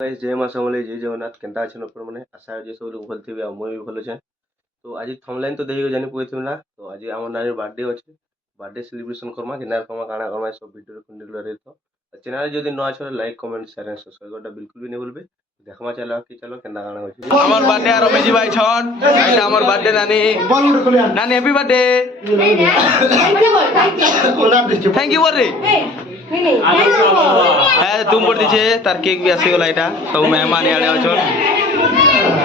Guys जय मां समले जय जगन्नाथ केनता अछन अपन माने आशा जे सब लोग भल थिबे आ मोय भी भल छे। तो आज थंबलाइन तो देखि जानि पइथिम ना। तो आज हमर नानी बर्थडे अछि, बर्थडे सेलिब्रेशन करमा केना कमा काना करमा सब वीडियो कंटिन्यू रे। तो चैनल जदि न छ like comment share and subscribe करता बिल्कुल भी नहीं भूलबे। देखमा चला कि चलो केना काना होछि हमर बर्थडे आरो मेजी भाई छन। एटा हमर बर्थडे नानी नानी हैप्पी बर्थडे थैंक यू रे। है तुम बोल दीछे तार केक भी आसी गला एटा सब मेहमान आले अछन।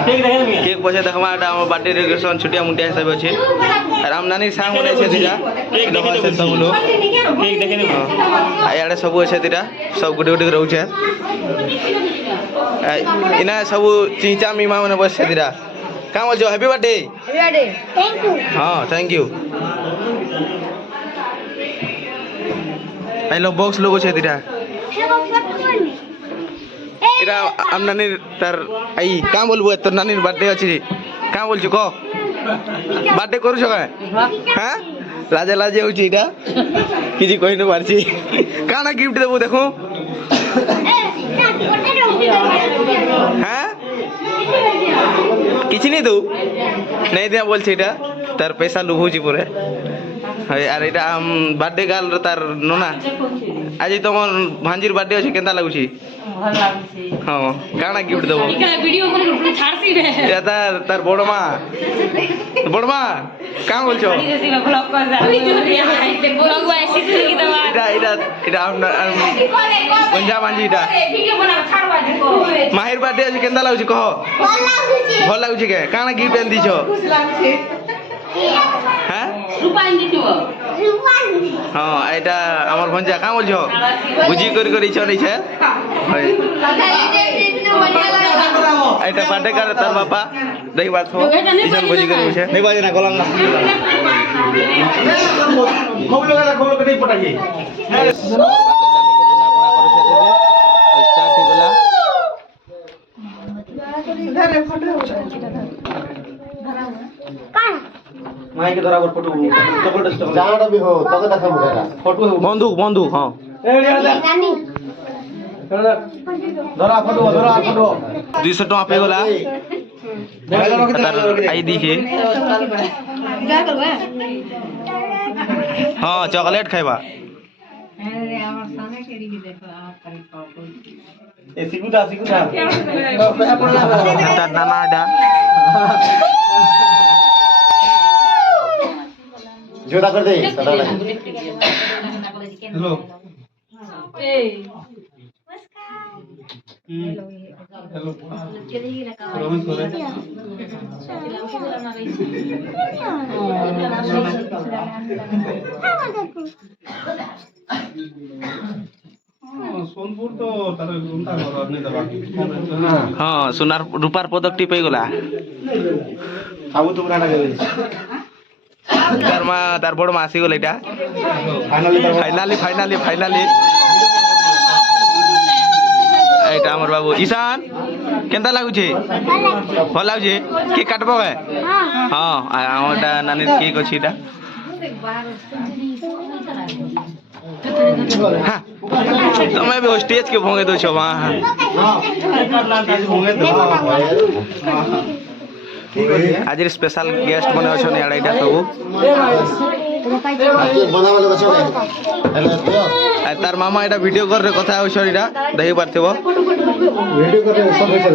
केक पछे देखमा एटा हमर बर्थडे डेकोरेशन छुटिया मुटिया सब अछि। राम नानी सांग बने छे दिजा केक देखा से सब लोग केक देखे आ याडे सब अछि दिरा सब गुडी गुडी रहउ छे। इना सब चीचा मीमा मने बस छे दिरा का बोल जो हैप्पी बर्थडे थैंक यू। हां थैंक यू। आई लव बॉक्स लोगो छे दिरा इरा हम नानी तार आई का बोलबो तोर नानी बर्थडे अछि का बोल छु को बर्थडे करू छ का हां लाजे लाजे होची इटा किछि कहि न पारछि काना गिफ्ट देबो देखो हां किछि नहीं दो नहीं दिया बोल छी इटा तार पैसा लुभुची पुरे यार इटा हम बर्थडे गाल तार नोना आज तुम भांजीर बर्थडे अछि केनता लागुची भल लागुची हां काना गिफ्ट देबो इका वीडियो कोन छाड़सी रे या तार बड़मा का बोल छो ब्लॉग कर जा ब्लॉग ऐसी की दवा इटा हम पंजा मांजी इटा वीडियो बना छाड़वा देखो माहिर बर्थडे अछि केनता लागुची कहो भल लागुची के काना गिफ्ट एन दिछो खुश लागुची हां रुपान दितो हां एटा हमर भंजा का बोल छो बुझी करी चलै छे एटा बर्थडे कर तार बापा देख बात हो इसन बुझी करी छे नहीं बाजे ना गलम ना खूब लोग नहीं पटाइए स्टार्ट हो गला इधर फोटो माइक धरा पर फोटो जाड़ा भी हो तक देखा मुकेरा फोटो बंदूक हां नानी धरा फोटो 200 टका पे गला आई दिखे क्या करबे हां चॉकलेट खाइबा अरे हमर सामने केडी की देखो आप करी फोटो ए सिकुटा नाना डा जोड़ा कर दे हेलो ए हेलो रोमित करे सोनपुर तो तार घंटा घर आदमी दबा हां सोनार रूपार पदक टिपै गला आबू तुम काना देबे तार बड़ मासी गले एटा फाइनली एटा हमर बाबू ईशान केनता लागु छे भल लागु छे के काटबो है हां हमरटा नानी केक अछि एटा हां समय भी स्टेज के भोंगे दो छो वहां आज स्पेशल गेस्ट बने अछन याडा एटा सब तार मामा एटा वीडियो कर रे कथा हो छरीडा देहि पारथिबो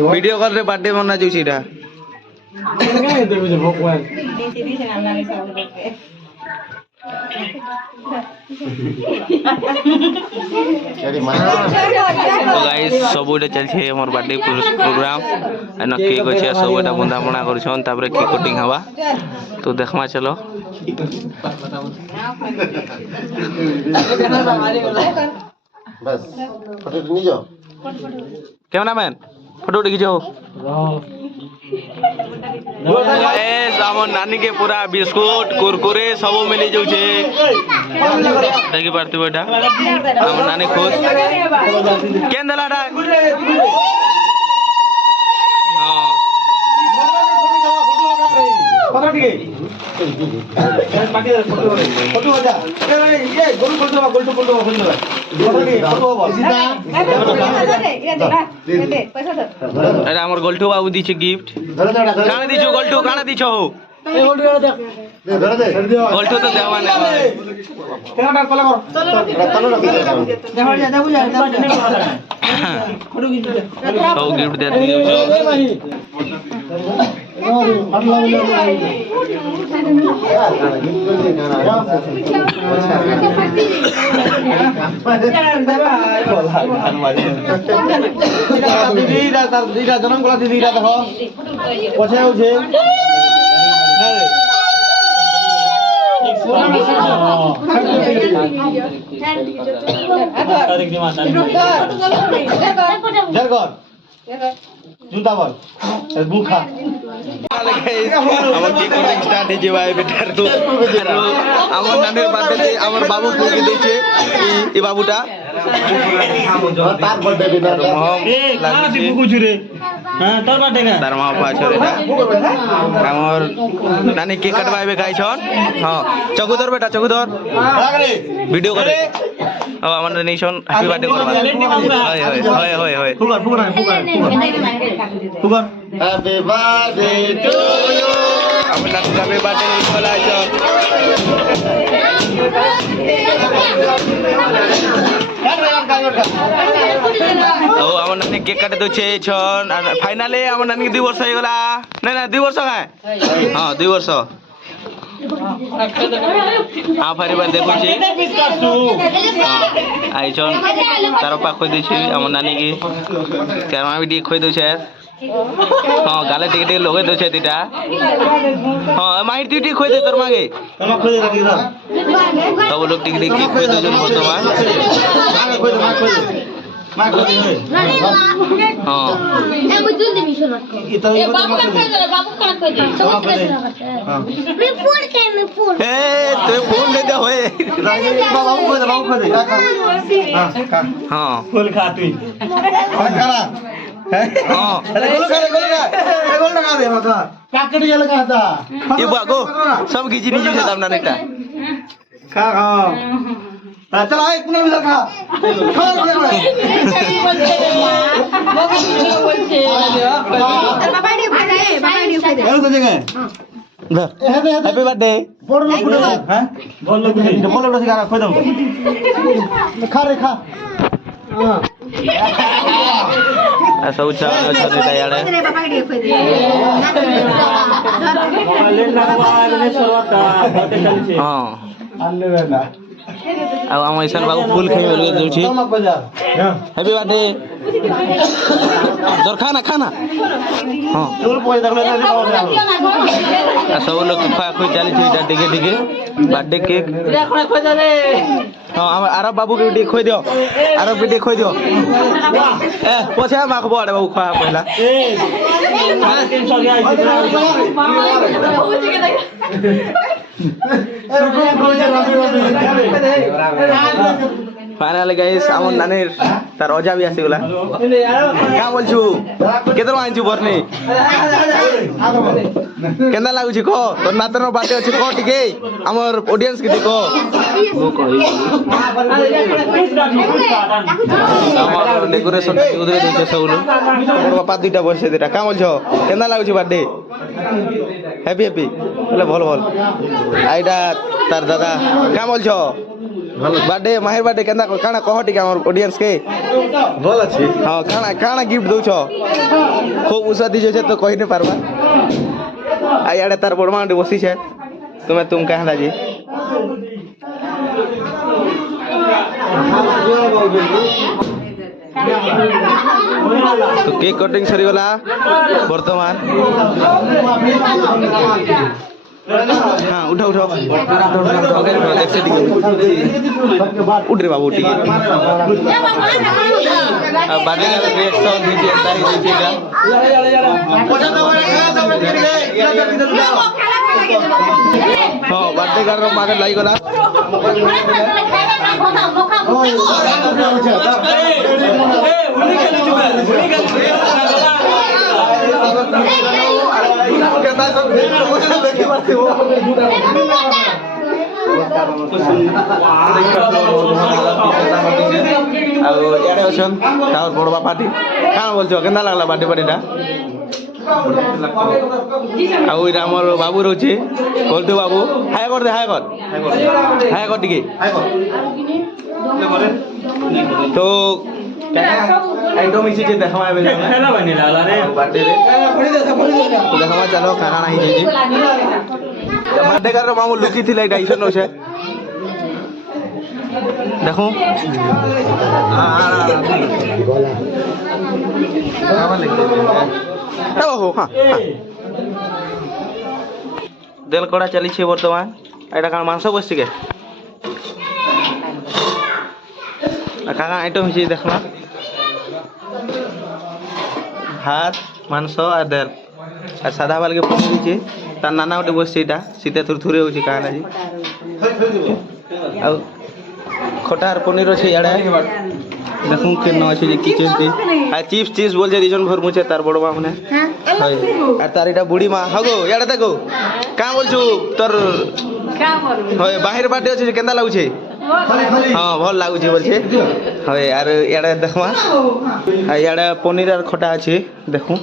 वीडियो कर रे बर्थडे मना जोछि एटा गाइस सब उडे चल छे हमर बर्थडे प्रोग्राम एना केक अछि सब एटा बुंदा बना कर छन तापर केक कटिंग हवा तो देखमा चलो बस फोटो नि जो कैमरामैन फोटो उठी जो हमर नानी के पूरा बिस्कुट कुरकुरे सब मिली जाउ छे देखि पारती बेटा हमर नानी खुश केन दलाडा हां फोटो ठीक है बाकी फोटो बजा ये गोल फोटो गोल फोटो फोटो फोटो फोटो सीधा আরে আমার গোলটু বাবু দিছে গিফট কানে দিছো গোলটু কানে দিছো গোলটু তো দেওয়া না সব গিফট দিয়ে দিছো জনম কলা দিদিরা দেখো পছে হচ্ছে জুতা বল বুখা আমার কি করে স্টার্ট হয়েছে ভাই বেটার আমার নানের বার্থডে আমার বাবু ফুলকে দিয়েছে এই বাবুটা তার বার্থডে তার মা বাবা আছে এটা আমার নানি কেক কাটবাইবে গাইছন হ্যাঁ চকু ধর বেটা চকু ধর ভিডিও করে আমার নেশন হ্যাপি বার্থডে করবা হয় হয় হয় হয় হয় ফুগার ফুগার ফুগার ফুগার হ্যাপি বার্থডে টু ইউ আমার নানি হ্যাপি বার্থডে বলা আইছন ও আমার নানি কেক কাটে দছে ছন আর ফাইনালে আমার নানি 2 বছর হয়ে গলা না না 2 বছর হ্যাঁ হ্যাঁ 2 বছর परिवार देखो आईचन तार पा खोई दे आम नानी की कैरमा भी टी खोई दे हाँ गाले टिके टिके लगे दे तीटा हाँ माहिर टी टी खोई दे तोर मागे सब लोग टिके टिके खोई दे बर्तमान हाँ फोन दे दे होए हाँ फूल खा तू हाँ गोल लगा दे मका पैकेट ये लगा था ये बागो सब खींची नीचे से दाम ना निकला खा चल आए पुनः भी खा हैप्पी बर्थडे बोल लो हैं बोल लो सिखा खोद खा रे खा सब अच्छा यार हाँ अब हम ऐसा बाबू फूल खेल दूची हैप्पी बर्थडे दर खाना खाना हाँ सब लोग खुआ खुई चली थी टिके टिके बर्थडे केक हाँ आरब बाबू के टिके खोई दियो आरब के टिके खोई दियो ए पछे माख बड़े बाबू खुआ पहला फाइनली गाइस आमन नानीर तार अजा भी आसी गला का बोलछु केतर आइछु बरनी केना लागु छी को तोर नातर बाटे अछि को टिके हमर ऑडियंस के देखो वो कहि हमर डेकोरेशन उधरे देखे सब लोग तोर बापा दुटा बसे देटा का बोलछो केना लागु छी बर्थडे हैप्पी हैप्पी बोले भल भल आइडा तार दादा का बोलछो बर्थडे माहिर बर्थडे केना काना कह टिके हमर ऑडियंस के बोल अछि हां काना काना गिफ्ट दउछो खूब उसा दिजे छे तो कहि नै पारबा आ याडे तार बड़मा बसी छे तुम कहला जी तो केक कटिंग सरी गला वर्तमान हाँ उठा उठा उठ रे बाबू उठी बाटे का रिएक्शन दीजिए ताई दीजिएगा हाँ बाटे का मार्केट लाई गला ଆଉ ଇଆଡ଼େ ଅଛନ୍ ତାଙ୍କର ବଡ଼ ବାପାଟି କାଣା ବୋଲଛ କେନ୍ତା ଲାଗଲା ବାର୍ଥଡେ ପାର୍ଟିଟା ଆଉ ଏଇଟା ଆମର ବାବୁ ରହୁଛି ବୋଲତୁ ବାବୁ ହାୟ କର ଦେ ହାୟ କର ଟିକେ তো একদম ইসি যে দেখামা হবে বার্থডে দেখামা চালো কানা নাই যে বার্থডে কার মামু লুকি থিলা এটা ইসন নছে দেখো দেল কড়া চালিছে বর্তমান এটা কারণ মাংস বসছে কে কাকা আইটেম হিসেবে দেখলা ভাত মাংস আর দেল আর সাদা বালকে পনির দিয়েছে তার নানা গোটে বসছে এটা শীতে থুরথুরে হচ্ছে কাহা লাগি আর খটা আর পনির আছে ইয়াড়ে দেখুন কেন আছে যে কিচেন আর চিপস চিপস বলছে দুজন ভর মুছে তার বড় মা মানে আর তার এটা বুড়ি মা হগো ইয়াড়ে দেখো কাঁ বলছু তোর হয় বাহির বার্থডে আছে কেন্দা লাগুছে হ্যাঁ ভাল লাগুছে বলছে হয় আর ইয়াড়ে দেখমা আর ইয়াড়ে পনির আর খটা আছে দেখুন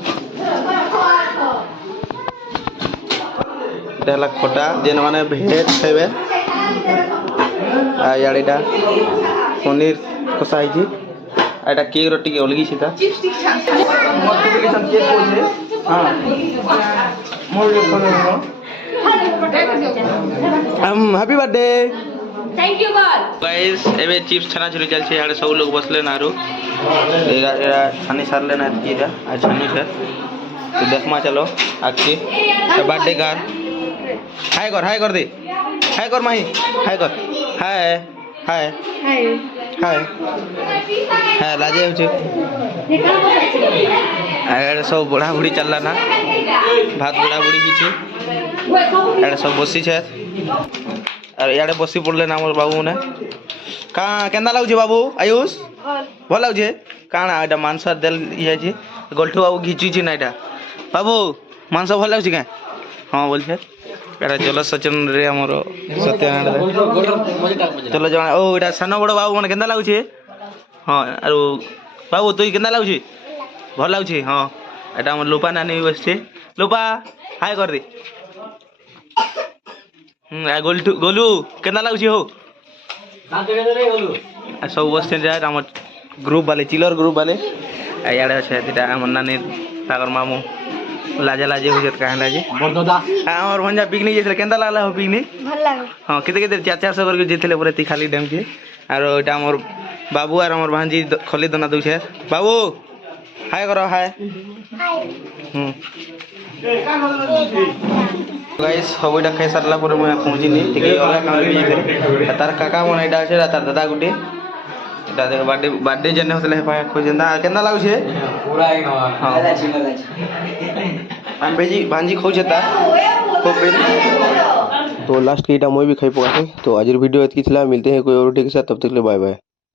এটা খটা যেন মানে ভেজ খাইবে আর ইয়াড়ে এটা পনির কষা হয়েছে আর এটা কেক র টিকে অলগি সেটা মল্টিপ্লিকেশন কেক কইছে হ্যাঁ happy birthday Thank you, God. Guys एबे चिप्स छना छुरी चल छे यार सब लोग बसले ना आरो एरा छानी सारले ना कीरा आ छानी छे तो देखमा चलो आके बर्थडे कार हाय कर दे हाय कर माही हाय कर हाय हाय Hi. हाय हाय लाजे होचे आरे सब बड़ा बुढ़ी चलला ना भात बड़ा बुढ़ी हिचे आरे सब बसी छे আর ইয়াড়ে বসি পড়লে না আমার বাবু মানে কা কেন্দা লাগুছে বাবু আয়ুষ ভাল লাগুছে কাଣା এটা মাংস আর দেল ইয়েছে গল্ঠু বাবু ঘিচুছি না এটা বাবু মাংস ভাল লাগুছে কে হ্যাঁ বলছে এটা জল সচন রে আমার সত্যনারায়ণ চলো জমা ও এটা সান বড় বাবু মানে কেন্দা লাগুছে হ্যাঁ আর বাবু তুই কেন্দা লাগুছে ভাল লাগুছে হ্যাঁ এটা আমার লোপা নানি বসছে লোপা হাই কর দে गोलू केना लाଗୁଛି हो सब बसते जाए आम ग्रुप वाले चिलर ग्रुप वाले याडे अच्छे এটা আমার নানি তাগর মামু লাজে লাজে হয়ে যেত কাহে লাজে আমার ভঞ্জা পিকনিক যেছিল কেন্দা লাগলা हो पिकनिक ভাল লাগে हां केते केते 400 करके जेथिले पुरे ती खाली डैम के और এটা আমার बाबू और আমার भांजी खली दना दउछे बाबू हाय करो हाय गाइस हबैटा खाई सारला पर मैं पहुंचीनी ठीक अलग काम भी जेते तार काका मन एटा আছে तार दादा गुटे এটা দেখ বার্থডে জন্য হতলে পায় খোজেন্দা কেন্দা লাগুছে পুরা এক নবা हम भेजी भांजी खोजे ता तो लास्ट के इटा मैं भी खाई पका तो आज वीडियो इतकी थिला मिलते हैं कोई और वीडियो के साथ तब तक ले बाय बाय।